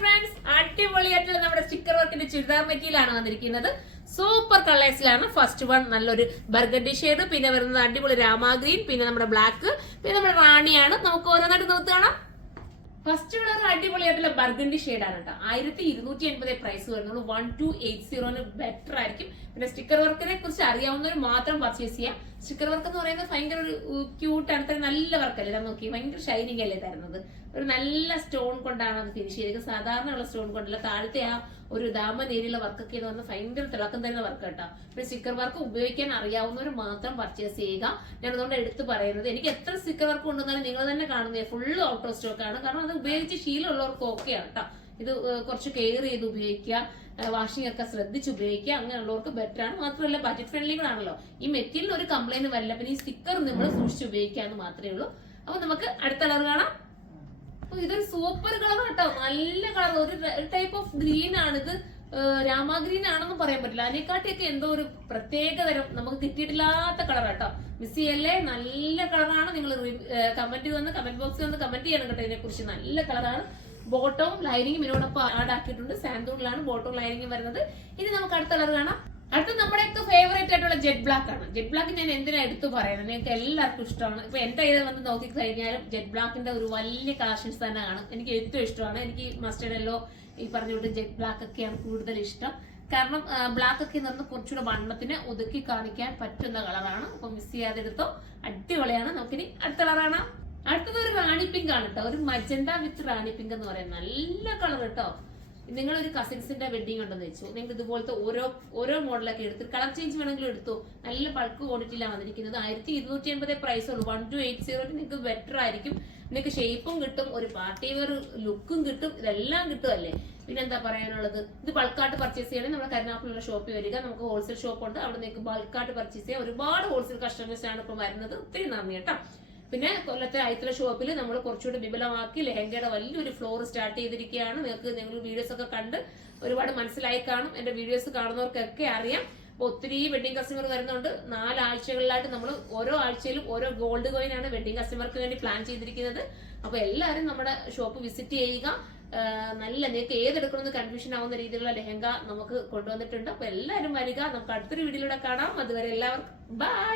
Friends, അടിപൊളിയായിട്ടുള്ള നമ്മുടെ sticker വർക്കിന്റെ ചുരിദാർ മെറ്റീരിയലാണ് വന്നിരിക്കുന്നത്. സൂപ്പർ കളേഴ്സിലാണ്. ഫസ്റ്റ് വൺ നല്ലൊരു ബർഗണ്ടി ഷെയ്ഡ്, പിന്നെ വരുന്നത് അടിപൊളി രാമാ ഗ്രീൻ, പിന്നെ നമ്മുടെ ബ്ലാക്ക്, പിന്നെ നമ്മുടെ റാണിയാണ്. നമുക്ക് ഓരോന്നായിട്ട് നോക്കി കാണാം. ഫസ്റ്റ് കളർ അടിപൊളിയായിട്ടുള്ള ബർഗണ്ടി ഷെയ്ഡാണ് കേട്ടോ. 1280 പ്രൈസ് വരുന്നുള്ളൂ. 1280 ബെറ്റർ ആയിരിക്കും. പിന്നെ സ്റ്റിക്കർ വർക്കിനെ കുറിച്ച് അറിയാവുന്നവർ മാത്രം പർച്ചേസ് ചെയ്യാം. സ്റ്റിക്കർ വർക്ക് എന്ന് പറയുന്നത് ഭയങ്കര ഒരു ക്യൂട്ടാണ്. നല്ല വർക്കല്ലേ, നോക്കി ഭയങ്കര ഷൈനിങ് അല്ലേ തരുന്നത്. ഒരു നല്ല സ്റ്റോൺ കൊണ്ടാണ് അത് ഫിനിഷ് ചെയ്തത്. സാധാരണ ഉള്ള സ്റ്റോൺ കൊണ്ടല്ല. താഴത്തെ ആ ഒരു ദാമൻ ഏരിയയിലെ വർക്കൊക്കെ എന്ന് പറഞ്ഞാൽ ഭയങ്കര തിളക്കം തരുന്ന വർക്ക് കേട്ടോ. പിന്നെ സ്റ്റിക്കർ വർക്ക് ഉപയോഗിക്കാൻ അറിയാവുന്നവർ മാത്രം പർച്ചേസ് ചെയ്യുക. ഞാൻ അതുകൊണ്ട് എടുത്ത് പറയുന്നത്, എനിക്ക് എത്ര സ്റ്റിക്കർ വർക്ക് കൊണ്ടുവന്നാലും നിങ്ങൾ തന്നെ കാണുന്നത് ഫുള്ള് ഔട്ട് ഓഫ് സ്റ്റോക്ക് ആണ്. കാരണം അത് ഉപയോഗിച്ച് ശീലമുള്ളവർക്ക് ഓക്കെയാണ് കേട്ടോ. ഇത് കുറച്ച് കെയർ ചെയ്ത് ഉപയോഗിക്കുക, വാഷിംഗ് ഒക്കെ ശ്രദ്ധിച്ച് ഉപയോഗിക്കുക. അങ്ങനെയുള്ളവർക്ക് ബെറ്റർ ആണ്. മാത്രമല്ല ബഡ്ജറ്റ് ഫ്രണ്ട്ലി കൂടെ ആണല്ലോ. ഈ മെറ്റീരിയൽ ഒരു കംപ്ലൈന്റ് വരില്ല. പിന്നെ ഈ സ്റ്റിക്കർ നമ്മൾ സൂക്ഷിച്ച് ഉപയോഗിക്കാന്ന് മാത്രമേ ഉള്ളൂ. അപ്പൊ നമുക്ക് അടുത്ത കളർ കാണാം. അപ്പൊ ഇതൊരു സൂപ്പർ കളർ കേട്ടോ. നല്ല കളർ, ഒരു ടൈപ്പ് ഓഫ് ഗ്രീൻ ആണ് ഇത്. രാമാ ഗ്രീൻ ആണെന്ന് പറയാൻ പറ്റില്ല. അതിനെക്കാട്ടിയൊക്കെ എന്തോ ഒരു പ്രത്യേക തരം നമുക്ക് കിട്ടിയിട്ടില്ലാത്ത കളർ കേട്ടോ. മിസ് ചെയ്യല്ലേ, നല്ല കളറാണ്. നിങ്ങൾ കമന്റ് വന്ന് കമന്റ് ബോക്സിൽ വന്ന് കമന്റ് ചെയ്യണം കേട്ടോ. ഇതിനെ കുറിച്ച് നല്ല കളറാണ്. ബോട്ടവും ലൈനിങ്ങും ഇതിനോടൊപ്പം ആഡ് ആക്കിയിട്ടുണ്ട്. സാൻഡൂണിലാണ് ബോട്ടവും ലൈനിങ്ങും വരുന്നത്. ഇനി നമുക്ക് അടുത്ത കളർ കാണാം. അടുത്ത നമ്മുടെയൊക്കെ ഫേവറേറ്റ് ആയിട്ടുള്ള ജെറ്റ് ബ്ലാക്ക് ആണ്. ജെറ്റ് ബ്ലാക്ക് ഞാൻ എന്തിനാ എടുത്തു പറയുന്നത്, നിങ്ങൾക്ക് എല്ലാവർക്കും ഇഷ്ടമാണ്. ഇപ്പൊ എന്റെ ഇത് വന്ന് നോക്കി കഴിഞ്ഞാലും ജെറ്റ് ബ്ലാക്കിന്റെ ഒരു വലിയ കളക്ഷൻസ് തന്നെ കാണും. എനിക്ക് ഏറ്റവും ഇഷ്ടമാണ്. എനിക്ക് മസ്റ്റേർഡ് യെല്ലോ, ഈ പറഞ്ഞുകൊണ്ട് ജെറ്റ് ബ്ലാക്ക് ഒക്കെയാണ് കൂടുതൽ ഇഷ്ടം. കാരണം ബ്ലാക്ക് ഒക്കെ എന്ന് പറഞ്ഞാൽ കുറച്ചുകൂടെ വണ്ണത്തിന് ഒതുക്കി കാണിക്കാൻ പറ്റുന്ന കളറാണ്. അപ്പൊ മിസ് ചെയ്യാതെ എടുത്തോ, അടിപൊളിയാണ്. നമുക്കിനി അടുത്ത കളറാണ്. അടുത്തത് ഒരു റാണി പിങ്ക് ആണ് കേട്ടോ. ഒരു മജന്ത വിത്ത് റാണി പിങ്ക് എന്ന് പറയാം. നല്ല കളർ കേട്ടോ. നിങ്ങളൊരു കസിൻസിന്റെ വെഡിങ് ഉണ്ടെന്ന് വെച്ചു, നിങ്ങൾക്ക് ഇതുപോലത്തെ ഓരോ മോഡലൊക്കെ എടുത്ത് കളർ ചേഞ്ച് വേണമെങ്കിലും എടുത്തു. നല്ല ബൾക്ക് ക്വാണ്ടിറ്റിയിലാണ് വന്നിരിക്കുന്നത്. 1280 പ്രൈസ് ഉള്ളൂ. 1280 നിങ്ങൾക്ക് ബെറ്റർ ആയിരിക്കും. നിങ്ങൾക്ക് ഷേപ്പും കിട്ടും, ഒരു പാർട്ടി വെയർ ലുക്കും കിട്ടും, ഇതെല്ലാം കിട്ടുമല്ലേ. പിന്നെ എന്താ പറയാനുള്ളത്, ഇത് ബൾക്കായിട്ട് പർച്ചേസ് ചെയ്യണമെങ്കിൽ നമ്മുടെ കരുനാഗപ്പള്ളിയുള്ള ഷോപ്പിൽ വരിക. നമുക്ക് ഹോൾസെയിൽ ഷോപ്പ് ഉണ്ട്, അവിടെ നിങ്ങൾക്ക് ബൾക്കായിട്ട് പർച്ചേസ് ചെയ്യാം. ഒരുപാട് ഹോൾസെയിൽ കസ്റ്റമേഴ്സ് ആണ് ഇപ്പൊ വരുന്നത്. ഒത്തിരി നന്ദി കേട്ടോ. പിന്നെ കൊല്ലത്തെ ഐത്തല ഷോപ്പിൽ നമ്മൾ കുറച്ചുകൂടി വിപുലമാക്കി ലെഹങ്കയുടെ വലിയൊരു ഫ്ലോർ സ്റ്റാർട്ട് ചെയ്തിരിക്കുകയാണ്. നിങ്ങൾക്ക് നിങ്ങൾ വീഡിയോസ് ഒക്കെ കണ്ട് ഒരുപാട് മനസ്സിലായി കാണും. എന്റെ വീഡിയോസ് കാണുന്നവർക്കൊക്കെ അറിയാം. അപ്പൊ ഒത്തിരി വെഡിങ് കസ്റ്റമർ വരുന്നുണ്ട്. 4 ആഴ്ചകളിലായിട്ട് നമ്മൾ ഓരോ ആഴ്ചയിലും ഓരോ ഗോൾഡ് കോയിൻ ആണ് വെഡിങ് കസ്റ്റമർക്ക് വേണ്ടി പ്ലാൻ ചെയ്തിരിക്കുന്നത്. അപ്പൊ എല്ലാവരും നമ്മുടെ ഷോപ്പ് വിസിറ്റ് ചെയ്യുക. നല്ല നിങ്ങൾക്ക് ഏതെടുക്കണമെന്ന് കൺഫ്യൂഷൻ ആവുന്ന രീതിയിലുള്ള ലെഹങ്ക നമുക്ക് കൊണ്ടുവന്നിട്ടുണ്ട്. അപ്പൊ എല്ലാവരും വരിക. നമുക്ക് അടുത്തൊരു വീഡിയോയിലൂടെ കാണാം. അതുവരെ എല്ലാവർക്കും ബൈ.